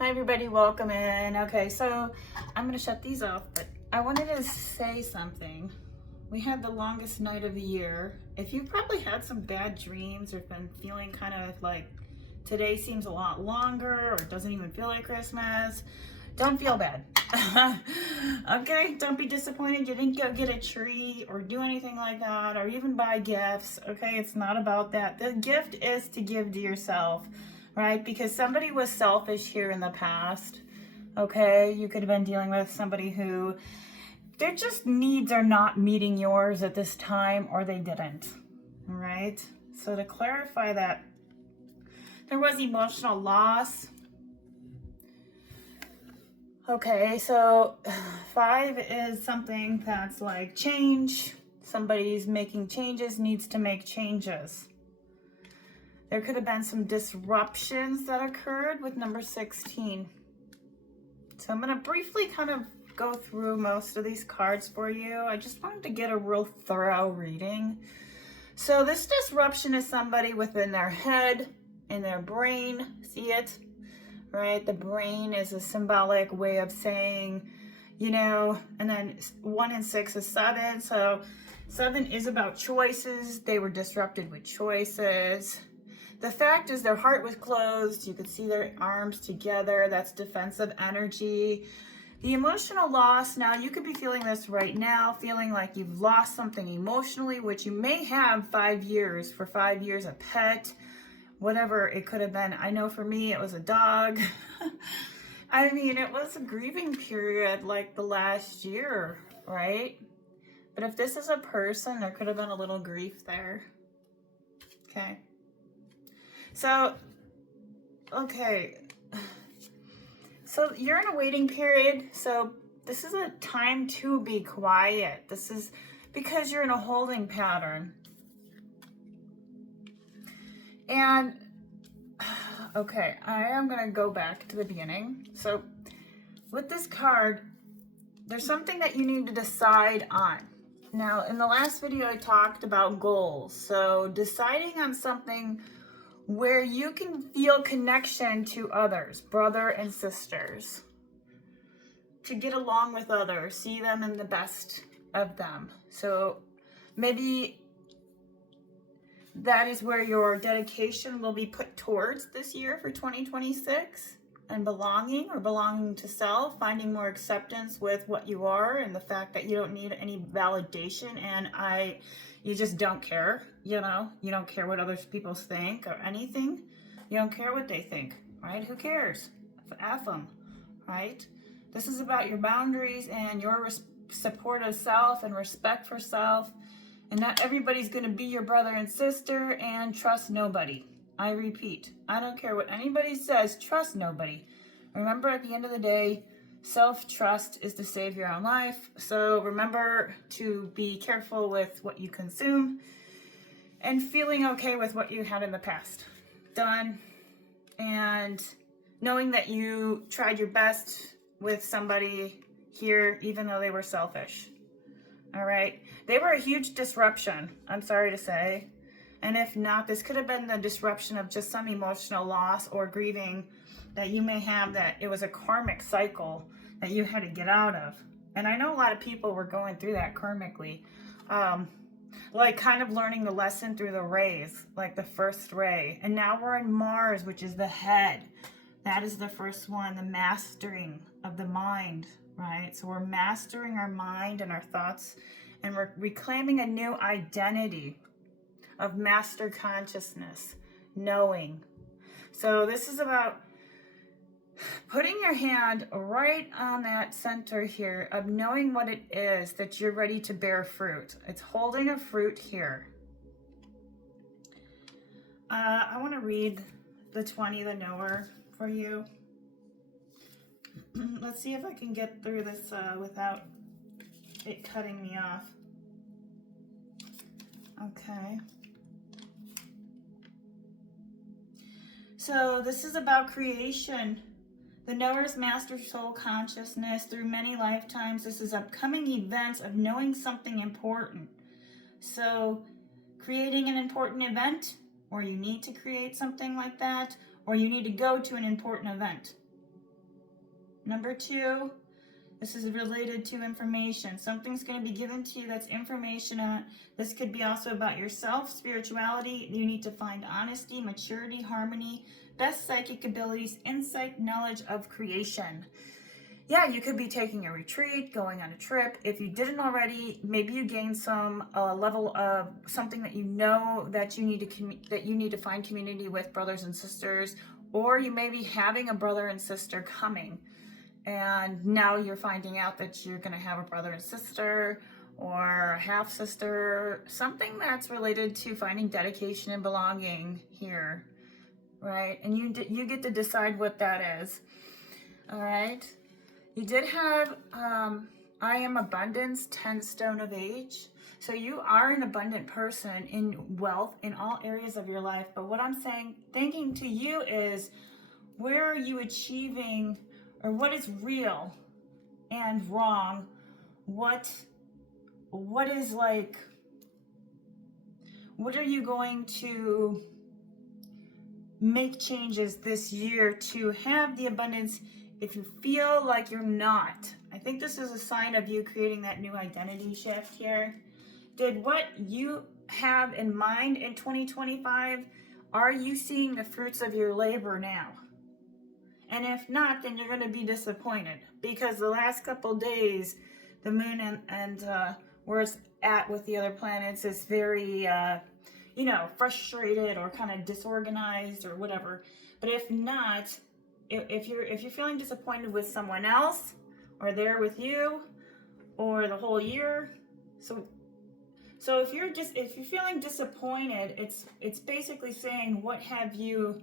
Hi everybody, welcome in. Okay, so I'm gonna shut these off, but I wanted to say something. We had the longest night of the year. If you probably had some bad dreams or been feeling kind of like today seems a lot longer or it doesn't even feel like Christmas, don't feel bad. Okay, don't be disappointed you didn't go get a tree or do anything like that or even buy gifts. Okay, it's not about that. The gift is to give to yourself, right? Because somebody was selfish here in the past. Okay, you could have been dealing with somebody who their just needs are not meeting yours at this time, or they didn't. All right, so to clarify that, there was emotional loss. Okay, so 5 is something that's like change. Somebody's making changes, needs to make changes. There could have been some disruptions that occurred with number 16. So I'm going to briefly kind of go through most of these cards for you. I just wanted to get a real thorough reading. So this disruption is somebody within their head, in their brain. See it? Right? The brain is a symbolic way of saying, you know, and then 1 and 6 is 7. So 7 is about choices. They were disrupted with choices. The fact is their heart was closed. You could see their arms together. That's defensive energy. The emotional loss, now you could be feeling this right now, feeling like you've lost something emotionally, which you may have 5 years, for 5 years, a pet, whatever it could have been. I know for me, it was a dog. I mean, it was a grieving period like the last year, right? But if this is a person, there could have been a little grief there. Okay. So, okay. So you're in a waiting period. So this is a time to be quiet. This is because you're in a holding pattern. And, okay, I am going to go back to the beginning. So with this card, there's something that you need to decide on. Now, in the last video, I talked about goals. So deciding on something where you can feel connection to others, brother and sisters, to get along with others, see them in the best of them. So maybe that is where your dedication will be put towards this year for 2026, and belonging to self, finding more acceptance with what you are and the fact that you don't need any validation and you just don't care, you know, you don't care what other people think or anything. You don't care what they think, right? Who cares? F them, right? This is about your boundaries and your support of self and respect for self. And not everybody's going to be your brother and sister, and trust nobody. I repeat, I don't care what anybody says, trust nobody. Remember, at the end of the day, self-trust is to save your own life. So remember to be careful with what you consume and feeling okay with what you had in the past. Done. And knowing that you tried your best with somebody here, even though they were selfish. All right. They were a huge disruption, I'm sorry to say. And if not, this could have been the disruption of just some emotional loss or grieving that you may have, that it was a karmic cycle that you had to get out of. And I know a lot of people were going through that karmically. Like kind of learning the lesson through the rays, like the first ray. And now we're in Mars, which is the head. That is the first one, the mastering of the mind, right? So we're mastering our mind and our thoughts, and we're reclaiming a new identity of master consciousness, knowing. So this is about putting your hand right on that center here of knowing what it is that you're ready to bear fruit. It's holding a fruit here. I want to read the 20, the knower, for you. Let's see if I can get through this without it cutting me off. Okay. So this is about creation. The knower's master soul consciousness through many lifetimes. This is upcoming events of knowing something important. So creating an important event, or you need to create something like that, or you need to go to an important event. Number 2, this is related to information. Something's going to be given to you that's information. This could be also about yourself, spirituality. You need to find honesty, maturity, harmony, best psychic abilities, insight, knowledge of creation. Yeah, you could be taking a retreat, going on a trip. If you didn't already, maybe you gained some level of something that you know that you need to find community with brothers and sisters, or you may be having a brother and sister coming, and now you're finding out that you're going to have a brother and sister or a half sister, something that's related to finding dedication and belonging here, right? And you get to decide what that is. All right. You did have I am abundance, 10 stone of age. So you are an abundant person in wealth in all areas of your life. But what I'm thinking to you is, where are you achieving, or what is real and wrong? What is like, what are you going to make changes this year to have the abundance? If you feel like you're not, I think this is a sign of you creating that new identity shift here. Did what you have in mind in 2025, are you seeing the fruits of your labor now? And if not, then you're going to be disappointed, because the last couple days, the moon and where it's at with the other planets is very, frustrated or kind of disorganized or whatever. But if not, if you're feeling disappointed with someone else, or they're with you, or the whole year, so if you're feeling disappointed, it's basically saying, what have you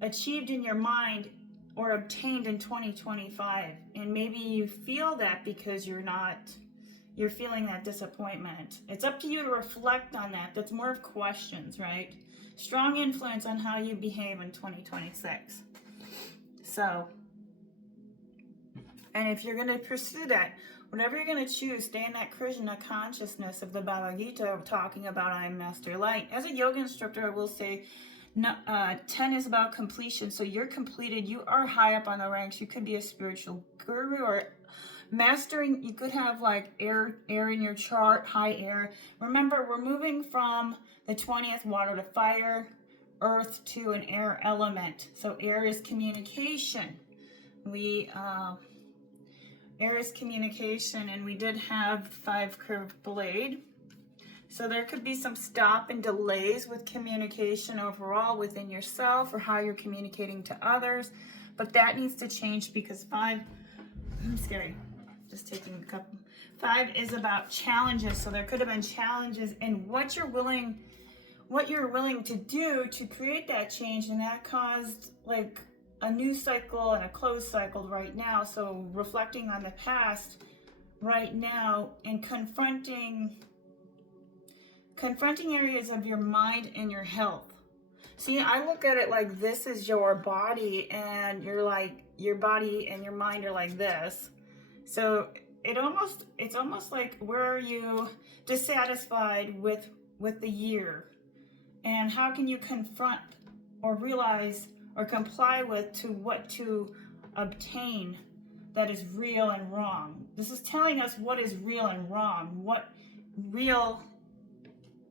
achieved in your mind or obtained in 2025? And maybe you feel that because you're feeling that disappointment. It's up to you to reflect on that. That's more of questions, right? Strong influence on how you behave in 2026. So, and if you're going to pursue that, whatever you're going to choose, stay in that Krishna consciousness of the Bhagavad Gita, talking about I am Master Light. As a yoga instructor, I will say, 10 is about completion. So you're completed. You are high up on the ranks. You could be a spiritual guru or mastering. You could have like air in your chart, high air. Remember, we're moving from the 20th, water to fire, earth to an air element. So air is communication. Air is communication, and we did have 5 curved blade. So there could be some stop and delays with communication overall within yourself, or how you're communicating to others. But that needs to change, because 5, I'm scary, just taking a couple. 5 is about challenges. So there could have been challenges in what you're willing to do to create that change, and that caused like a new cycle and a closed cycle right now. So reflecting on the past right now and confronting areas of your mind and your health. See, I look at it like this is your body, and you're like, your body and your mind are like this. So it's almost like, where are you dissatisfied with the year? And how can you confront or realize or comply with what to obtain that is real and wrong? This is telling us what is real and wrong. What real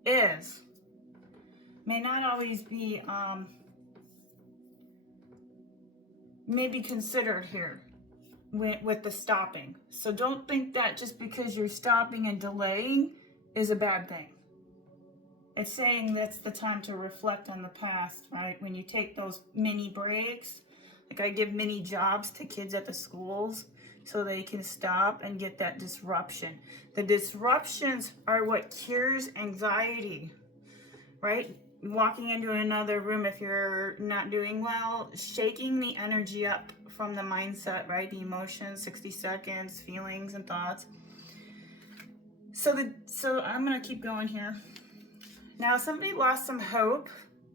is may not always be maybe considered here with the stopping. So don't think that just because you're stopping and delaying is a bad thing. It's saying that's the time to reflect on the past, right? When you take those mini breaks, like I give mini jobs to kids at the schools so they can stop and get that disruption. The disruptions are what cures anxiety, right? Walking into another room if you're not doing well, shaking the energy up from the mindset, right? The emotions, 60 seconds, feelings and thoughts. So I'm going to keep going here. Now, somebody lost some hope.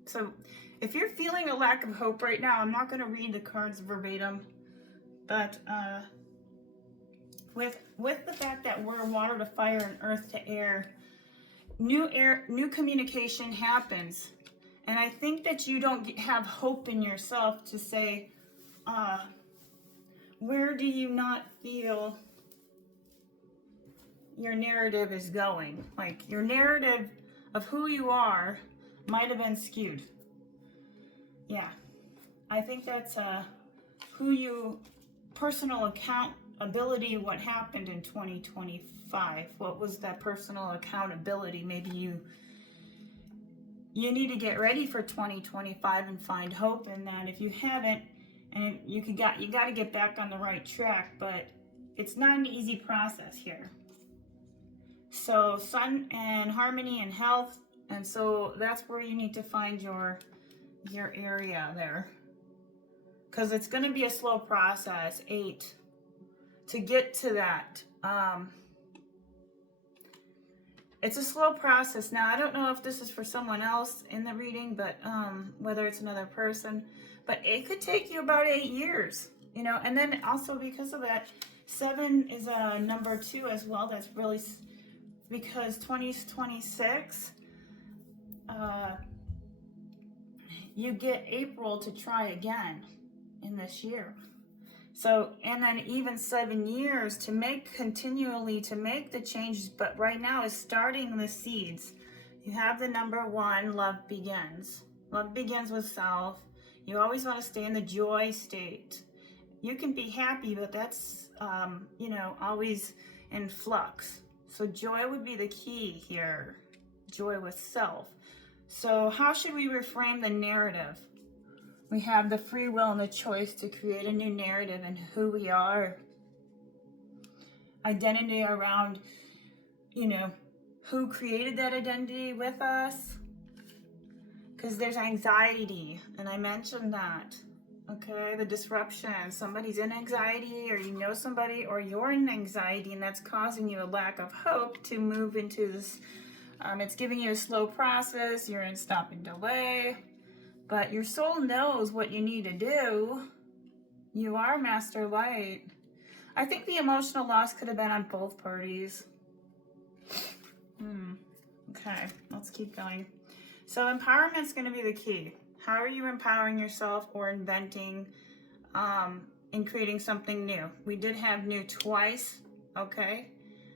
So if you're feeling a lack of hope right now, I'm not going to read the cards verbatim, but with the fact that we're water to fire and earth to air, new communication happens. And I think that you don't have hope in yourself to say, where do you not feel your narrative is going? Like, your narrative of who you are might have been skewed. Yeah, I think that's who you, personal accountability, what happened in 2025. What was that personal accountability? Maybe you need to get ready for 2025 and find hope in that. If you haven't, and you got to get back on the right track, but it's not an easy process here. So sun and harmony and health, and so that's where you need to find your area there, because it's going to be a slow process. 8 to get to that. It's a slow process. Now, I don't know if this is for someone else in the reading, but whether it's another person, but it could take you about 8 years, you know. And then also, because of that, 7 is a number 2 as well. That's really, because 2026, you get April to try again in this year. So, and then even 7 years to continually to make the changes, but right now is starting the seeds. You have the number 1, love begins. Love begins with self. You always want to stay in the joy state. You can be happy, but that's, you know, always in flux. So joy would be the key here. Joy with self. So how should we reframe the narrative? We have the free will and the choice to create a new narrative and who we are. Identity around, you know, who created that identity with us. Because there's anxiety, and I mentioned that. Okay, the disruption. Somebody's in anxiety, or you know somebody, or you're in anxiety, and that's causing you a lack of hope to move into this. It's giving you a slow process. You're in stop and delay. But your soul knows what you need to do. You are Master Light. I think the emotional loss could have been on both parties. Okay, let's keep going. So empowerment's going to be the key. How are you empowering yourself or inventing and creating something new? We did have new twice, okay?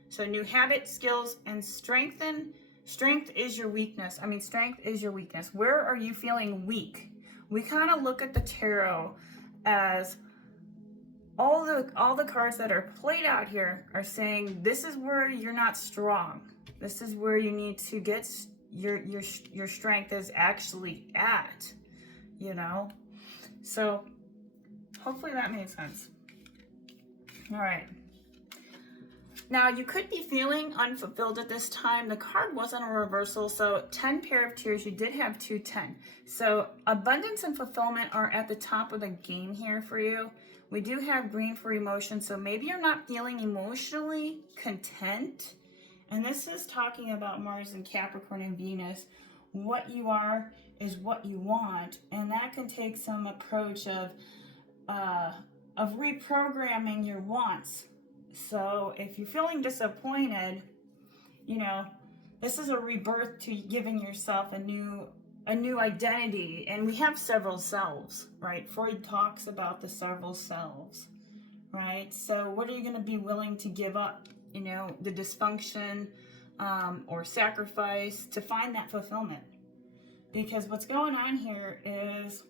So new habit, skills, and strengthen. Strength is your weakness. Strength is your weakness. Where are you feeling weak? We kind of look at the tarot as all the cards that are played out here are saying this is where you're not strong. This is where you need to get your strength is actually at, you know? So hopefully that made sense. All right. Now, you could be feeling unfulfilled at this time. The card wasn't a reversal, so 10 pair of tears, you did have 2 10. So abundance and fulfillment are at the top of the game here for you. We do have green for emotion, so maybe you're not feeling emotionally content. And this is talking about Mars and Capricorn and Venus. What you are is what you want, and that can take some approach of reprogramming your wants. So if you're feeling disappointed, you know, this is a rebirth to giving yourself a new identity. And we have several selves, right? Freud talks about the several selves, right? So what are you going to be willing to give up? You know, the dysfunction or sacrifice to find that fulfillment. Because what's going on here is,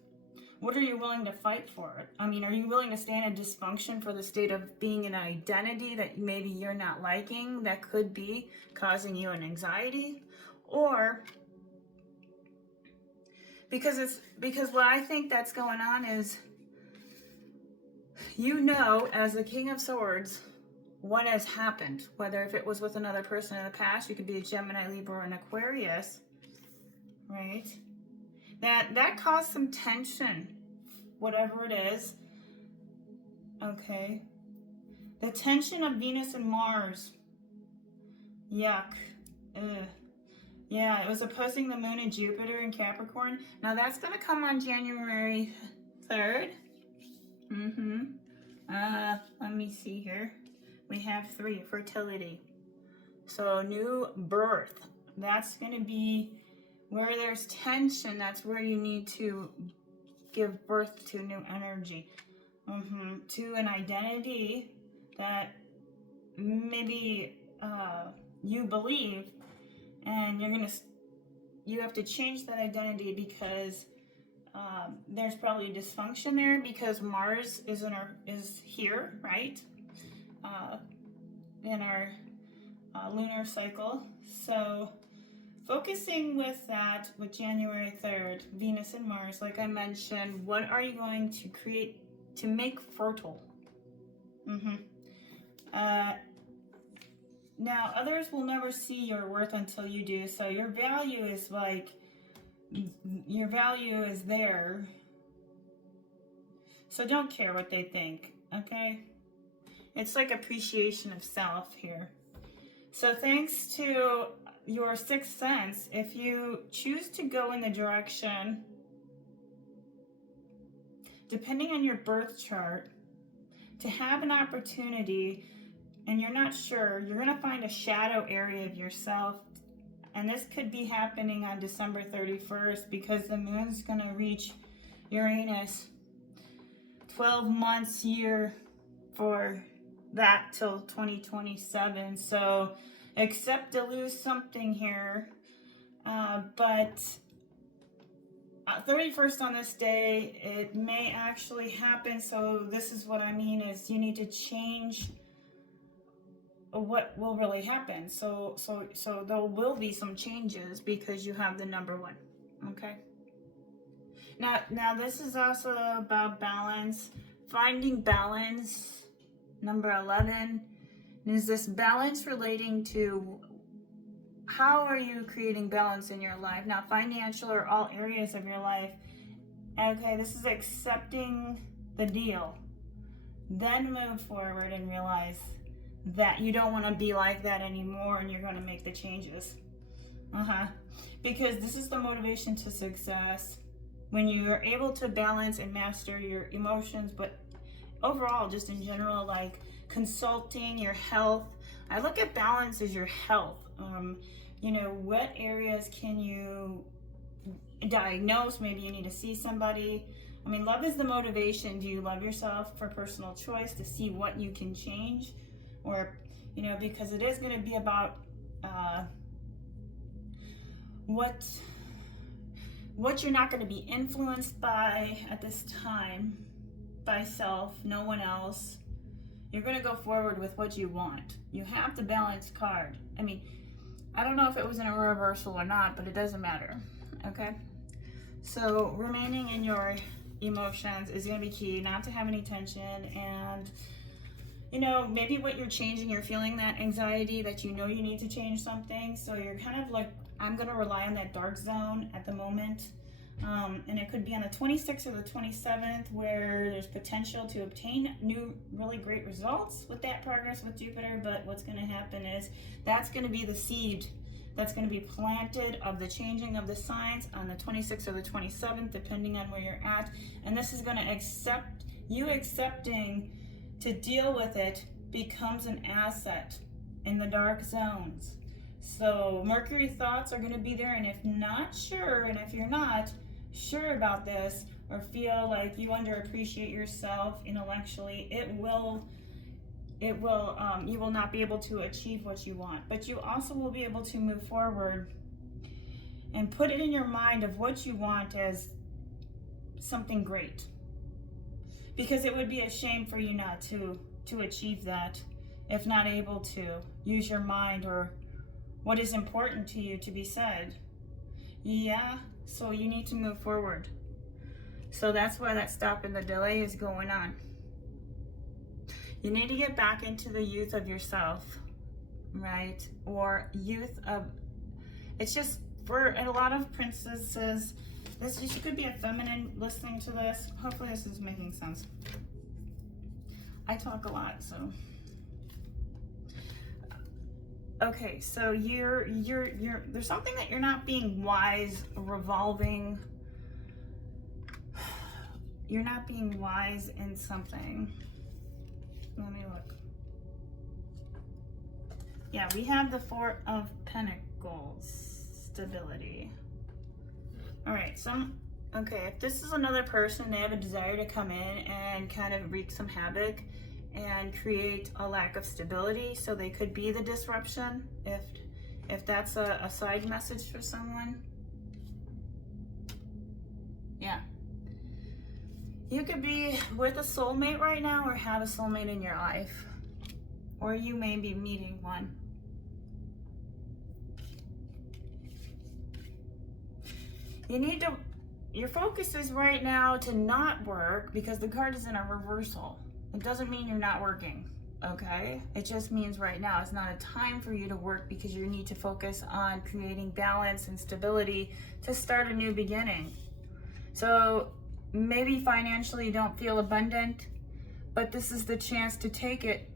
what are you willing to fight for? Are you willing to stand in dysfunction for the state of being an identity that maybe you're not liking, that could be causing you an anxiety? Or because what I think that's going on is, you know, as the King of Swords, what has happened, whether if it was with another person in the past, you could be a Gemini, Libra, or an Aquarius, right? That caused some tension, whatever it is. Okay. The tension of Venus and Mars. Yuck. Ugh. Yeah, it was opposing the Moon and Jupiter in Capricorn. Now that's going to come on January 3rd. Let me see here. We have 3, fertility. So new birth. That's going to be where there's tension. That's where you need to give birth to new energy. to an identity that maybe you believe, and you have to change that identity because there's probably dysfunction there because Mars is here, right? In our lunar cycle. So focusing with that, with January 3rd, Venus and Mars, like I mentioned, what are you going to create to make fertile? Now, others will never see your worth until you do. So your value is there. So don't care what they think, okay? It's like appreciation of self here. So thanks to your sixth sense, if you choose to go in the direction, depending on your birth chart, to have an opportunity and you're not sure, you're going to find a shadow area of yourself. And this could be happening on December 31st because the moon's going to reach Uranus 12 months year for that till 2027. So accept to lose something here. But 31st on this day, it may actually happen. So this is what I mean is you need to change what will really happen. So there will be some changes because you have the number 1. Okay. Now this is also about balance, finding balance. Number 11 is this balance relating to how are you creating balance in your life? Now, financial or all areas of your life. Okay, this is accepting the deal. Then move forward and realize that you don't want to be like that anymore and you're going to make the changes. Because this is the motivation to success. When you are able to balance and master your emotions, but overall, just in general, like consulting, your health. I look at balance as your health. What areas can you diagnose? Maybe you need to see somebody. I mean, love is the motivation. Do you love yourself for personal choice to see what you can change? Or, because it is going to be about what you're not going to be influenced by at this time, by self, no one else. You're going to go forward with what you want. You have the balance card. I mean, I don't know if it was in a reversal or not, but it doesn't matter. Okay? So remaining in your emotions is going to be key, not to have any tension. And, maybe what you're changing, you're feeling that anxiety that you need to change something. So you're kind of like, I'm going to rely on that dark zone at the moment. And it could be on the 26th or the 27th where there's potential to obtain new really great results with that progress with Jupiter. But what's going to happen is that's going to be the seed that's going to be planted of the changing of the signs on the 26th or the 27th, depending on where you're at. And this is going to accepting to deal with it becomes an asset in the dark zones. So Mercury thoughts are going to be there, and if you're not sure about this or feel like you underappreciate yourself intellectually, you will not be able to achieve what you want. But you also will be able to move forward and put it in your mind of what you want as something great. Because it would be a shame for you not to achieve that if not able to use your mind or what is important to you to be said. Yeah, so you need to move forward. So that's why that stop and the delay is going on. You need to get back into the youth of yourself, right? Or youth of, it's just for a lot of princesses, you could be a feminine listening to this. Hopefully this is making sense. I talk a lot, so. Okay, so you're there's something that you're not being wise, revolving. You're not being wise in something. Let me look. Yeah, we have the Four of Pentacles, stability. All right, Okay, if this is another person, they have a desire to come in and kind of wreak some havoc and create a lack of stability, so they could be the disruption if that's a side message for someone. Yeah. You could be with a soulmate right now or have a soulmate in your life. Or you may be meeting one. You need to, your focus is right now to not work because the card is in a reversal. It doesn't mean you're not working, okay? It just means right now it's not a time for you to work because you need to focus on creating balance and stability to start a new beginning. So maybe financially you don't feel abundant, but this is the chance to take it.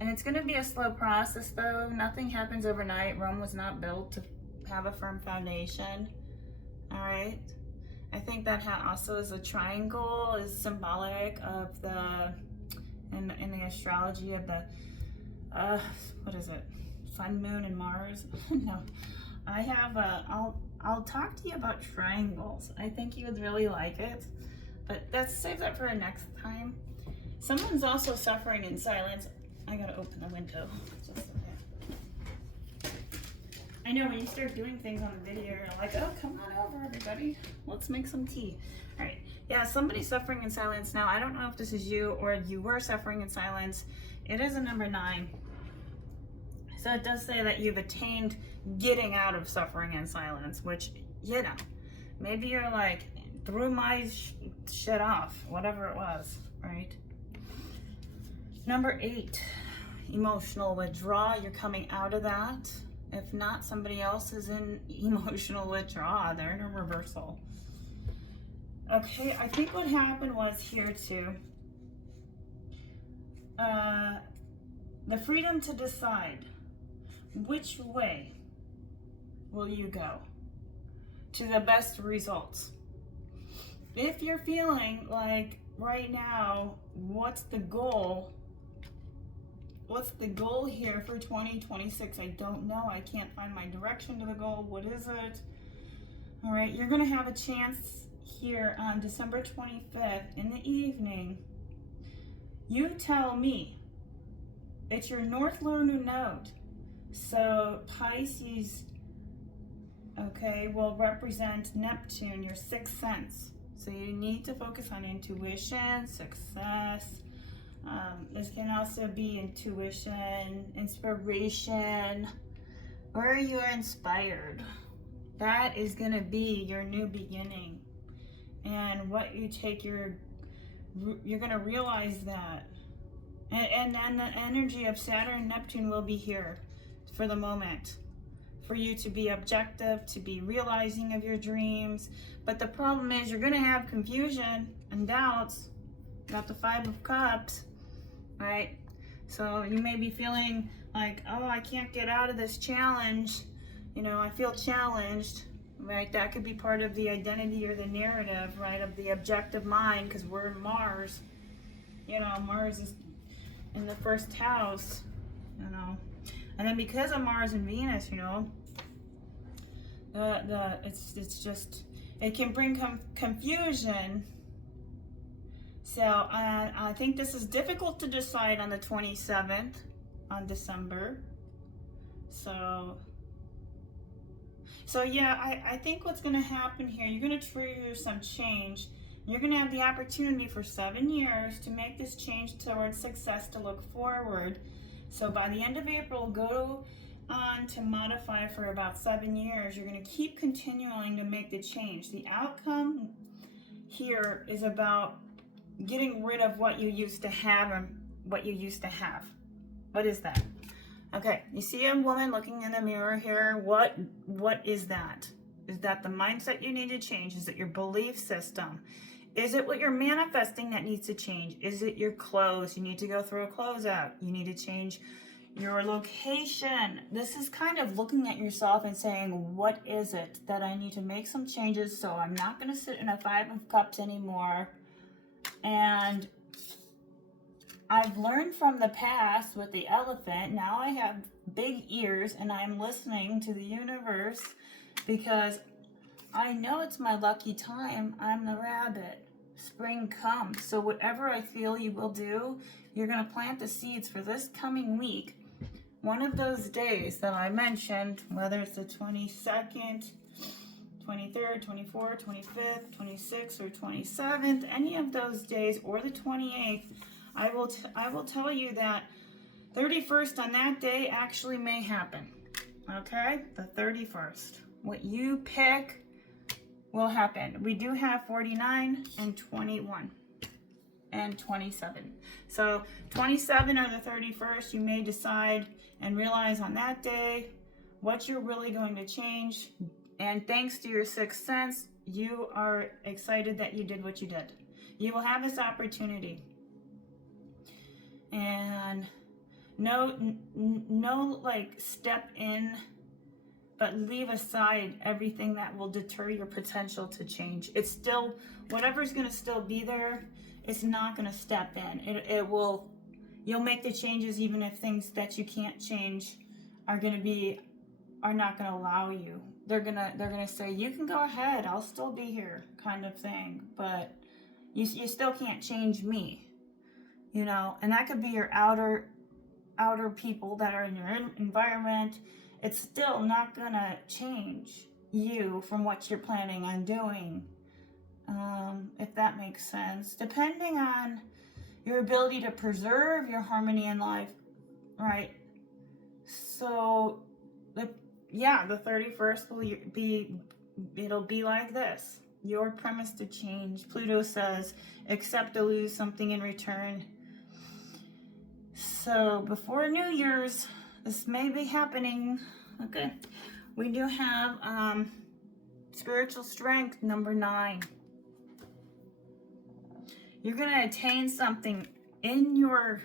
And it's going to be a slow process though. Nothing happens overnight. Rome was not built to have a firm foundation. All right. I think that also is a triangle, is symbolic of the, in the astrology of the, what is it? Sun, Moon, and Mars? No. I have I'll talk to you about triangles. I think you would really like it, but save that for a next time. Someone's also suffering in silence. I gotta open the window. Just a bit. I know when you start doing things on the video, you're like, oh, come on over, everybody. Let's make some tea. All right. Yeah, somebody's suffering in silence now. I don't know if this is you or you were suffering in silence. It is a number 9. So it does say that you've attained getting out of suffering in silence, which, you know, maybe you're like, threw my shit off, whatever it was, right? Number 8, emotional withdrawal. You're coming out of that. If not, somebody else is in emotional withdrawal. They're in a reversal. Okay, I think what happened was here too. The freedom to decide which way will you go to the best results. If you're feeling like right now, what's the goal? What's the goal here for 2026? I don't know. I can't find my direction to the goal. What is it? All right, you're going to have a chance here on December 25th in the evening. You tell me. It's your North Lunar node. So Pisces, okay, will represent Neptune, your 6th sense. So you need to focus on intuition, success. This can also be intuition, inspiration, where you are inspired. That is going to be your new beginning. And what you take you're going to realize that. And then the energy of Saturn and Neptune will be here for the moment. For you to be objective, to be realizing of your dreams. But the problem is you're going to have confusion and doubts. Got the 5 of Cups, right? So you may be feeling like, oh, I can't get out of this challenge. You know, I feel challenged, right? That could be part of the identity or the narrative, right? Of the objective mind, because we're in Mars. You know, Mars is in the 1st house, you know. And then because of Mars and Venus, you know, it's just, it can bring confusion. So I think this is difficult to decide on the 27th on December. So yeah, I think what's going to happen here, you're going to trigger some change. You're going to have the opportunity for 7 years to make this change towards success, to look forward. So by the end of April, go on to modify for about 7 years. You're going to keep continuing to make the change. The outcome here is about getting rid of what you used to have and what you used to have. What is that? Okay, you see a woman looking in the mirror here. What is that? Is that the mindset you need to change? Is it your belief system? Is it what you're manifesting that needs to change? Is it your clothes? You need to go through a closeout. You need to change your location. This is kind of looking at yourself and saying, what is it that I need to make some changes, so I'm not going to sit in a 5 of Cups anymore. And I've learned from the past with the elephant. Now I have big ears and I'm listening to the universe, because I know it's my lucky time. I'm the rabbit. Spring comes. So whatever I feel you will do, you're going to plant the seeds for this coming week. One of those days that I mentioned, whether it's the 22nd, 23rd, 24th, 25th, 26th, or 27th, any of those days, or the 28th, I will tell you that 31st on that day actually may happen. Okay? The 31st. What you pick will happen. We do have 49 and 21 and 27. So 27 or the 31st, you may decide and realize on that day what you're really going to change. And thanks to your sixth sense, you are excited that you did what you did. You will have this opportunity. And no like step in, but leave aside everything that will deter your potential to change. It's still, whatever's going to still be there, it's not going to step in. It will, you'll make the changes even if things that you can't change are not going to allow you. They're going to say, you can go ahead, I'll still be here, kind of thing. But you still can't change me, you know, and that could be your outer people that are in your environment. It's still not gonna change you from what you're planning on doing, if that makes sense. Depending on your ability to preserve your harmony in life, right? So, the 31st it'll be like this. Your premise to change. Pluto says, accept to lose something in return. So before New Year's, this may be happening. Okay, we do have spiritual strength, number 9. You're gonna attain something in your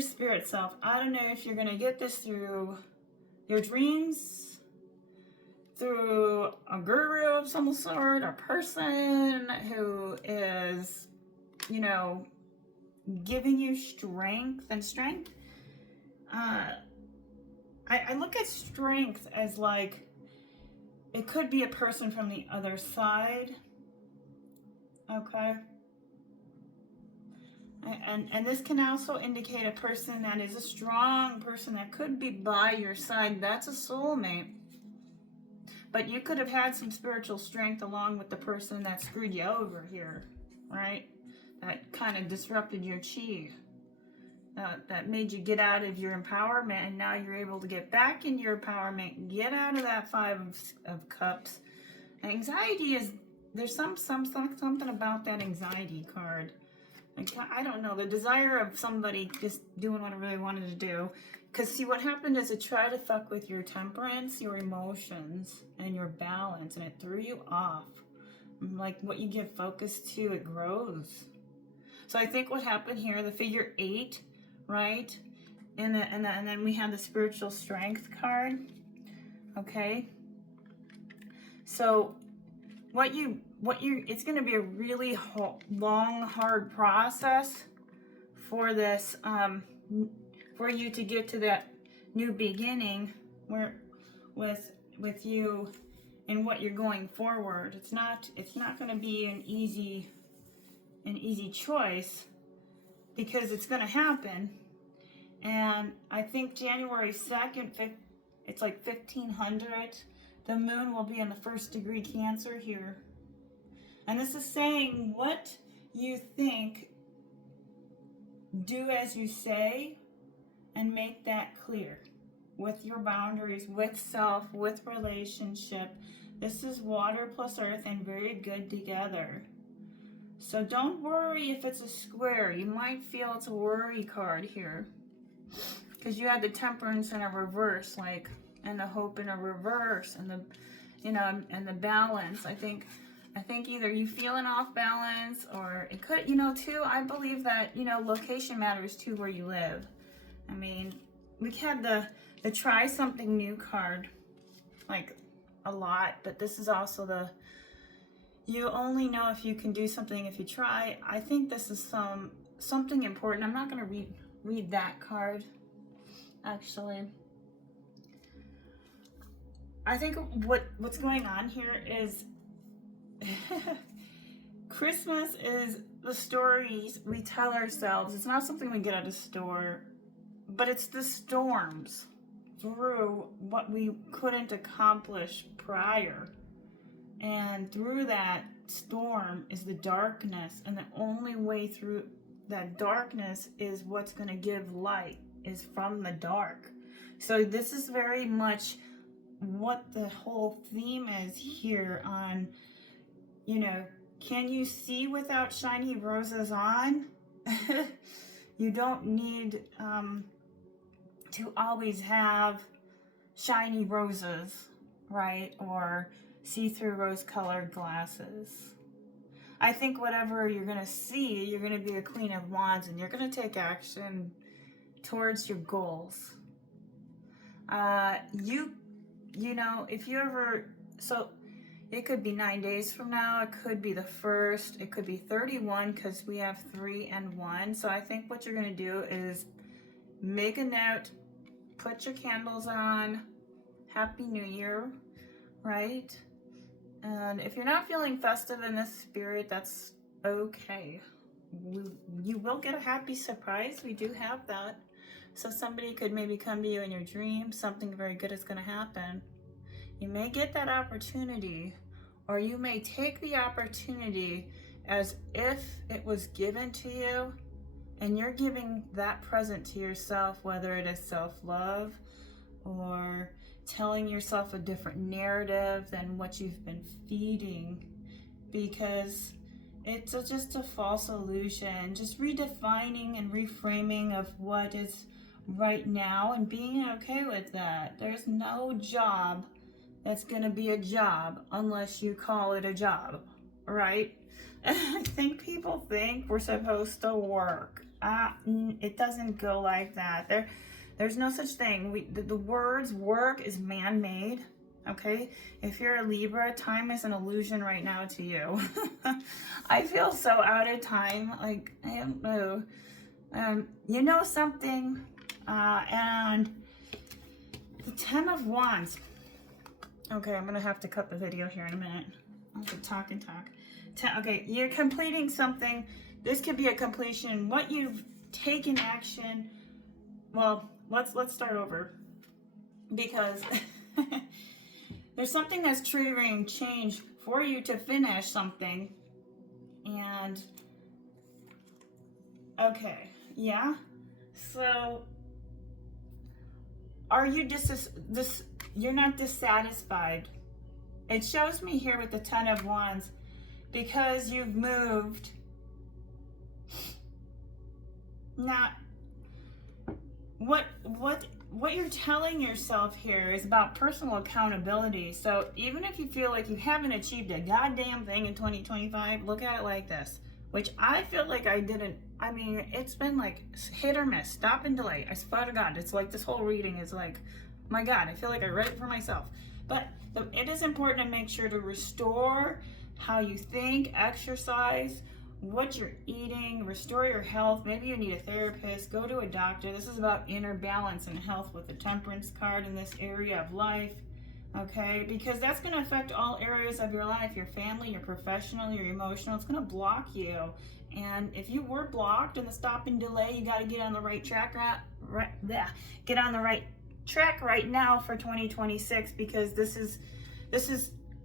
spirit self. I don't know if you're gonna get this through your dreams, through a guru of some sort, a person who is, you know, giving you strength. And strength, I look at strength as like, it could be a person from the other side, okay? And this can also indicate a person that is a strong person that could be by your side. That's a soulmate. But you could have had some spiritual strength along with the person that screwed you over here, right? That kind of disrupted your chi. That made you get out of your empowerment, and now you're able to get back into your empowerment, get out of that 5 of Cups. Anxiety is, there's something about that anxiety card. Like, I don't know, the desire of somebody just doing what I really wanted to do. Because see, what happened is it tried to fuck with your temperance, your emotions, and your balance, and it threw you off. Like, what you give focus to, it grows. So I think what happened here, the figure 8, right? And then we have the spiritual strength card. Okay. So it's going to be a really long, hard process for this, for you to get to that new beginning where with you and what you're going forward. It's not going to be an easy choice, because it's going to happen. And I think January 2nd, it's like 1500, the moon will be in the 1st degree Cancer here. And this is saying what you think, do as you say, and make that clear with your boundaries, with self, with relationship. This is water plus earth and very good together. So don't worry if it's a square. You might feel it's a worry card here, because you had the temperance in a reverse, like, and the hope in a reverse, and the, you know, and the balance. I think either you feeling off balance, or it could, you know, too, I believe that, you know, location matters too, where you live. I mean, we had the try something new card, like, a lot, but this is also the, you only know if you can do something if you try. I think this is something important. I'm not going to read that card, actually. I think what's going on here is Christmas is the stories we tell ourselves. It's not something we get at a store, but it's the storms through what we couldn't accomplish prior. And through that storm is the darkness, and the only way through that darkness is what's going to give light, is from the dark. So this is very much what the whole theme is here on, you know, can you see without shiny roses on? You don't need to always have shiny roses, right? Or see-through rose-colored glasses. I think whatever you're going to see, you're going to be a Queen of Wands, and you're going to take action towards your goals. You know, if you ever, so it could be 9 days from now, it could be the 1st, it could be 31, because we have 3 and 1. So I think what you're going to do is make a note, put your candles on, Happy New Year, right? And if you're not feeling festive in this spirit, that's okay. You will get a happy surprise. We do have that. So somebody could maybe come to you in your dreams. Something very good is going to happen. You may get that opportunity, or you may take the opportunity as if it was given to you, and you're giving that present to yourself, whether it is self-love or telling yourself a different narrative than what you've been feeding, because it's just a false illusion. Just redefining and reframing of what is right now and being okay with that. There's no job that's going to be a job unless you call it a job, right? I think people think we're supposed to work. It doesn't go like that. There's no such thing. The words work is man-made, okay? If you're a Libra, time is an illusion right now to you. I feel so out of time. Like, I don't know. You know something? And the 10 of Wands. Okay, I'm going to have to cut the video here in a minute. I have to talk and talk. Okay, you're completing something. This could be a completion. What you've taken action. Well, let's start over, because there's something that's triggering change for you to finish something. And okay, yeah. So are you you're not dissatisfied? It shows me here with the 10 of Wands, because you've moved. Now, what you're telling yourself here is about personal accountability. So even if you feel like you haven't achieved a goddamn thing in 2025, look at it like this, which I feel like I didn't. I mean, it's been like hit or miss, stop and delay. I swear to God, it's like this whole reading is like, my God, I feel like I read it for myself. But it is important to make sure to restore how you think, exercise, what you're eating, restore your health. Maybe you need a therapist, go to a doctor. This is about inner balance and health with the Temperance card in this area of life, okay? Because that's going to affect all areas of your life, your family, your professional, your emotional. It's going to block you. And if you were blocked in the stop and delay, you got to get on the right track, get on the right track right now for 2026, because this is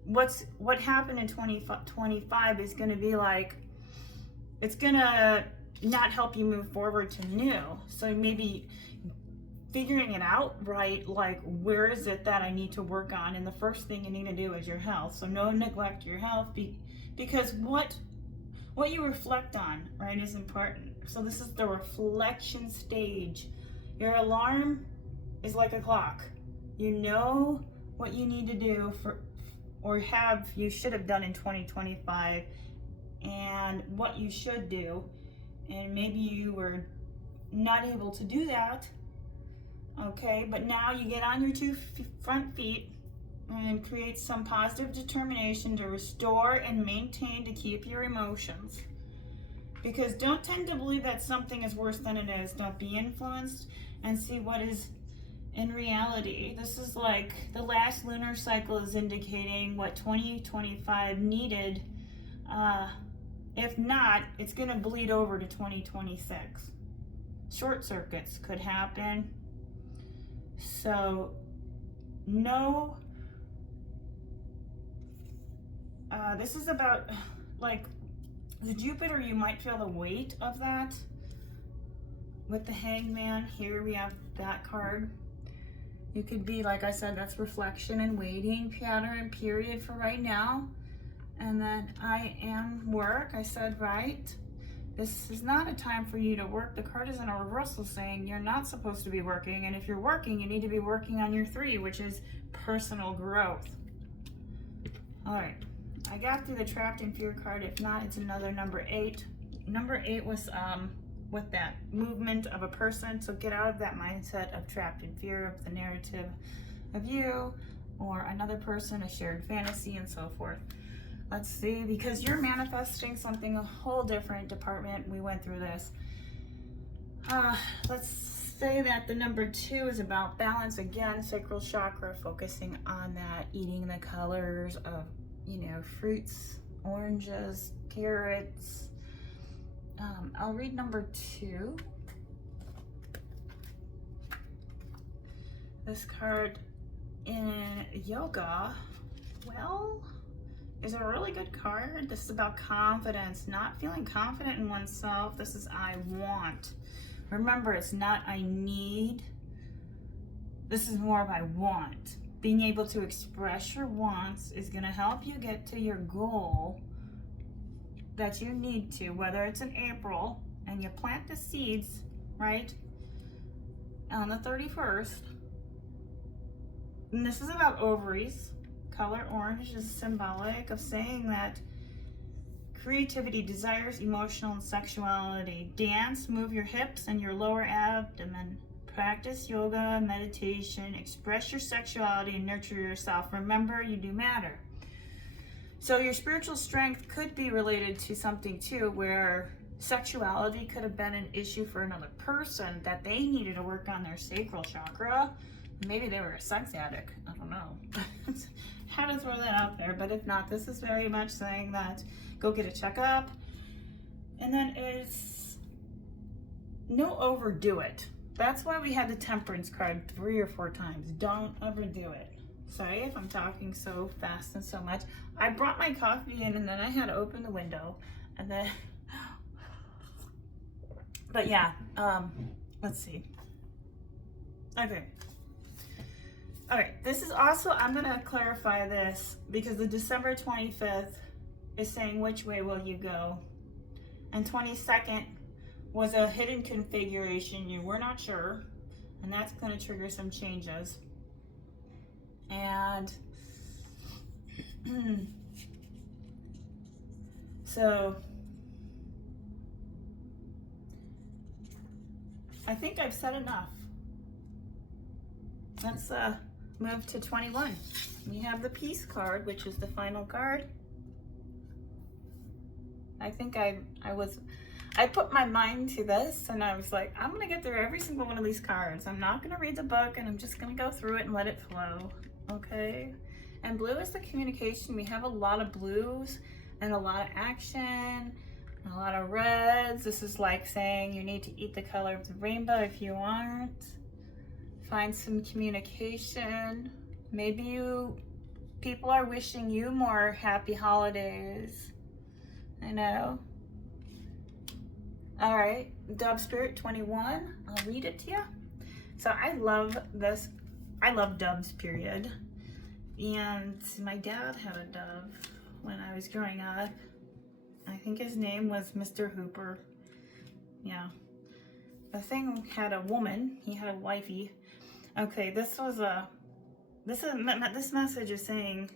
what happened in 2025 is going to be like, it's gonna not help you move forward to new. So maybe figuring it out, right? Like, where is it that I need to work on? And the first thing you need to do is your health. So no neglect your health, because what you reflect on, right, is important. So this is the reflection stage. Your alarm is like a clock. You know what you need to do you should have done in 2025. And what you should do, and maybe you were not able to do that, okay, but now you get on your two front feet and create some positive determination to restore and maintain, to keep your emotions, because don't tend to believe that something is worse than it is. Don't be influenced, and see what is in reality, this is like the last lunar cycle is indicating what 2025 needed. If not, it's going to bleed over to 2026. Short circuits could happen. So, no. This is about, like, the Jupiter, you might feel the weight of that. With the Hangman, here we have that card. You could be, like I said, that's reflection and waiting pattern period for right now. And then I am work, I said right. This is not a time for you to work. The card is in a reversal saying you're not supposed to be working. And if you're working, you need to be working on your 3, which is personal growth. All right, I got through the trapped in fear card. If not, it's another number 8. Number 8 was with that movement of a person. So get out of that mindset of trapped in fear of the narrative of you or another person, a shared fantasy, and so forth. Let's see, because you're manifesting something a whole different department. We went through this. Let's say that the number 2 is about balance. Again, sacral chakra, focusing on that, eating the colors of, you know, fruits, oranges, carrots. I'll read number 2. This card in yoga, well, is a really good card. This is about confidence, not feeling confident in oneself. This is I want. Remember, it's not I need. This is more of I want. Being able to express your wants is going to help you get to your goal that you need to, whether it's in April and you plant the seeds, right, on the 31st. And this is about ovaries. Color orange is symbolic of saying that creativity, desires, emotional, and sexuality. Dance, move your hips and your lower abdomen. Practice yoga, meditation, express your sexuality, and nurture yourself. Remember, you do matter. So your spiritual strength could be related to something too, where sexuality could have been an issue for another person that they needed to work on their sacral chakra. Maybe they were a sex addict. I don't know. Had to throw that out there, but if not, this is very much saying that go get a checkup. And then it's no overdo it. That's why we had the temperance card 3 or 4 times. Don't overdo it. Sorry if I'm talking so fast and so much. I brought my coffee in and then I had to open the window and then, but yeah, let's see. Okay. All right, this is also, I'm gonna clarify this because the December 25th is saying which way will you go? And 22nd was a hidden configuration, you were not sure, and that's gonna trigger some changes. And so I think I've said enough. Let's move to 21. We have the peace card, which is the final card. I think I put my mind to this and I was like, I'm gonna get through every single one of these cards. I'm not gonna read the book and I'm just gonna go through it and let it flow. Okay, and blue is the communication. We have a lot of blues and a lot of action and a lot of reds. This is like saying you need to eat the color of the rainbow if you aren't. Find some communication. Maybe people are wishing you more happy holidays. I know. All right, Dove Spirit 21. I'll read it to you. So I love this. I love doves, period. And my dad had a dove when I was growing up. I think his name was Mr. Hooper. Yeah. The thing had a woman. He had a wifey. Okay, this message is saying,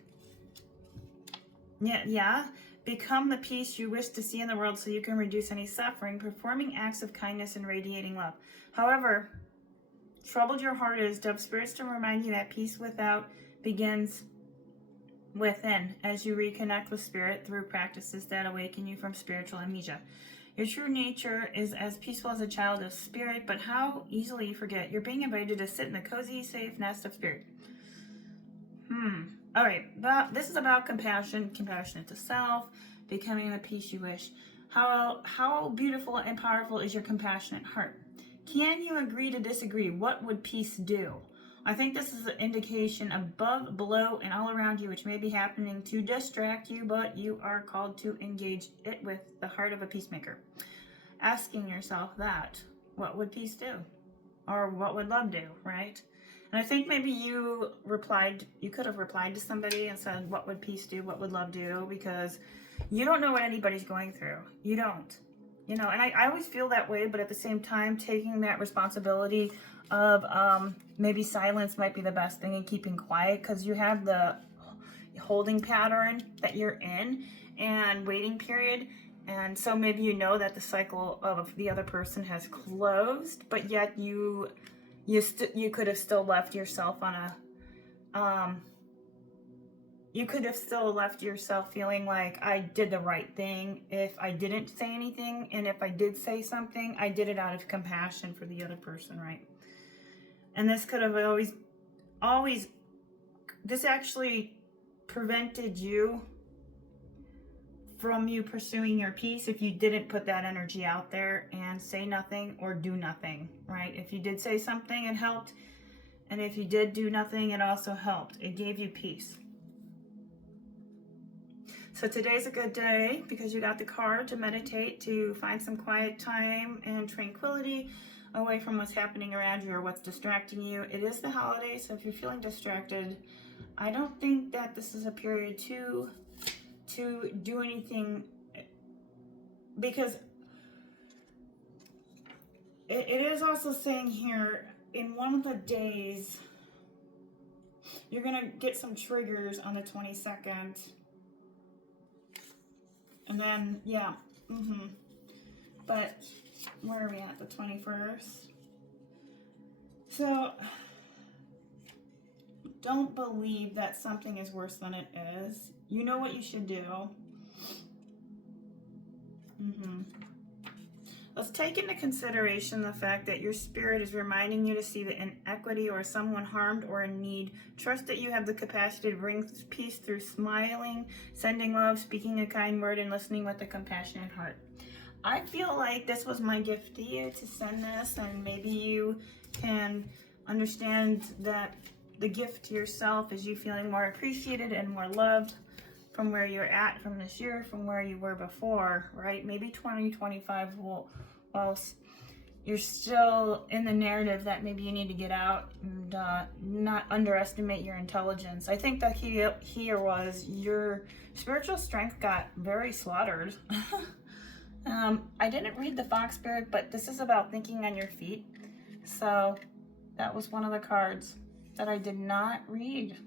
yeah, become the peace you wish to see in the world so you can reduce any suffering, performing acts of kindness and radiating love. However, troubled your heart is, Dove Spirits to remind you that peace without begins within as you reconnect with spirit through practices that awaken you from spiritual amnesia. Your true nature is as peaceful as a child of spirit, but how easily you forget. You're being invited to sit in the cozy, safe nest of spirit. All right, this is about compassion, compassionate to self, becoming the peace you wish. How beautiful and powerful is your compassionate heart? Can you agree to disagree? What would peace do? I think this is an indication above, below, and all around you, which may be happening to distract you, but you are called to engage it with the heart of a peacemaker. Asking yourself that, what would peace do? Or what would love do, right? And I think maybe you could have replied to somebody and said, what would peace do? What would love do? Because you don't know what anybody's going through. You don't. You know, and I always feel that way, but at the same time, taking that responsibility of maybe silence might be the best thing, and keeping quiet, because you have the holding pattern that you're in and waiting period. And so maybe you know that the cycle of the other person has closed, but yet you could have still left yourself on a you could have still left yourself feeling like, I did the right thing if I didn't say anything, and if I did say something, I did it out of compassion for the other person, right? And this could have always this actually prevented you from you pursuing your peace if you didn't put that energy out there and say nothing or do nothing, right? If you did say something, it helped. And if you did do nothing, it also helped. It gave you peace. So today's a good day because you got the card to meditate, to find some quiet time and tranquility away from what's happening around you or what's distracting you. It is the holiday, so if you're feeling distracted, I don't think that this is a period to do anything, because it is also saying here, in one of the days, you're going to get some triggers on the 22nd. And then, yeah, but where are we at? The 21st. So, don't believe that something is worse than it is. You know what you should do. Let's take into consideration the fact that your spirit is reminding you to see the inequity or someone harmed or in need. Trust that you have the capacity to bring peace through smiling, sending love, speaking a kind word, and listening with a compassionate heart. I feel like this was my gift to you, to send this, and maybe you can understand that the gift to yourself is you feeling more appreciated and more loved from where you're at from this year, from where you were before, right? Maybe 2025 well, you're still in the narrative that maybe you need to get out and not underestimate your intelligence. I think that here was your spiritual strength got very slaughtered. I didn't read the Fox Spirit, but this is about thinking on your feet. So that was one of the cards that I did not read.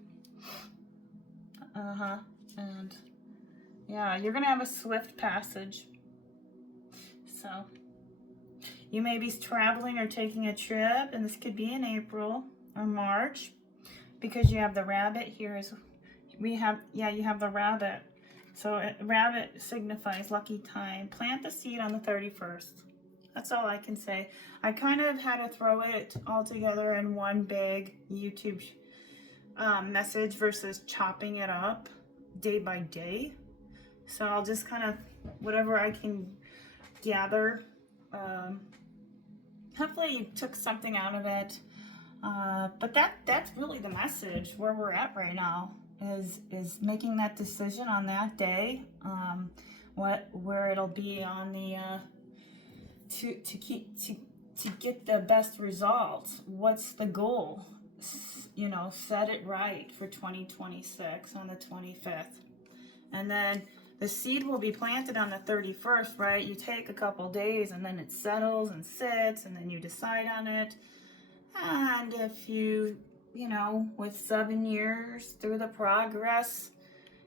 And yeah, you're gonna have a swift passage. So you may be traveling or taking a trip, and this could be in April or March, because you have the rabbit here. You have the rabbit. So rabbit signifies lucky time. Plant the seed on the 31st. That's all I can say. I kind of had to throw it all together in one big YouTube message versus chopping it up day by day. So I'll just kind of, whatever I can gather. Hopefully you took something out of it. But that's really the message where we're at right now, is making that decision on that day, where it'll be on the to get the best results. What's the goal? You know, set it right for 2026 on the 25th. And then the seed will be planted on the 31st, right? You take a couple days and then it settles and sits, and then you decide on it. And if you know, with 7 years through the progress,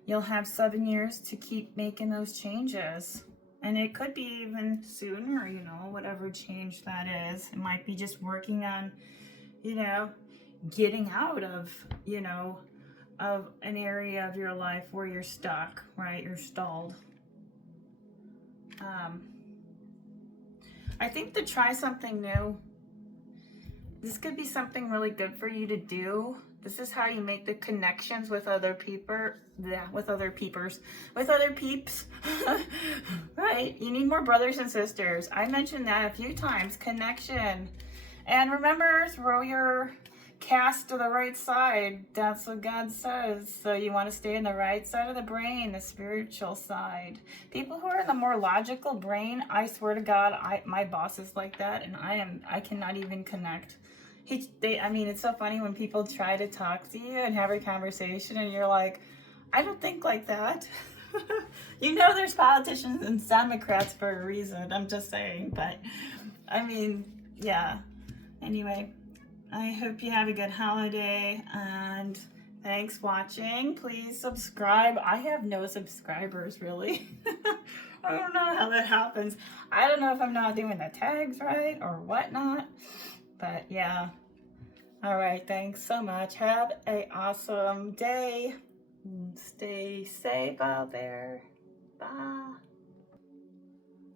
you'll have 7 years to keep making those changes. And it could be even sooner, you know, whatever change that is. It might be just working on, you know, getting out of, you know, of an area of your life where you're stuck, right? You're stalled. I think to try something new. This could be something really good for you to do. This is how you make the connections with other people. Yeah, with other peepers. With other peeps. Right? You need more brothers and sisters. I mentioned that a few times. Connection. And remember, throw your cast to the right side. That's what God says. So you want to stay in the right side of the brain, the spiritual side. People who are in the more logical brain, I swear to God, my boss is like that, and I cannot even connect. I mean, it's so funny when people try to talk to you and have a conversation, and you're like, I don't think like that. You know, there's politicians and Democrats for a reason. I'm just saying, but I mean, yeah. Anyway, I hope you have a good holiday, and thanks watching. Please subscribe. I have no subscribers, really. I don't know how that happens. I don't know if I'm not doing the tags right or whatnot, but yeah. All right, thanks so much. Have an awesome day. Stay safe out there. Bye.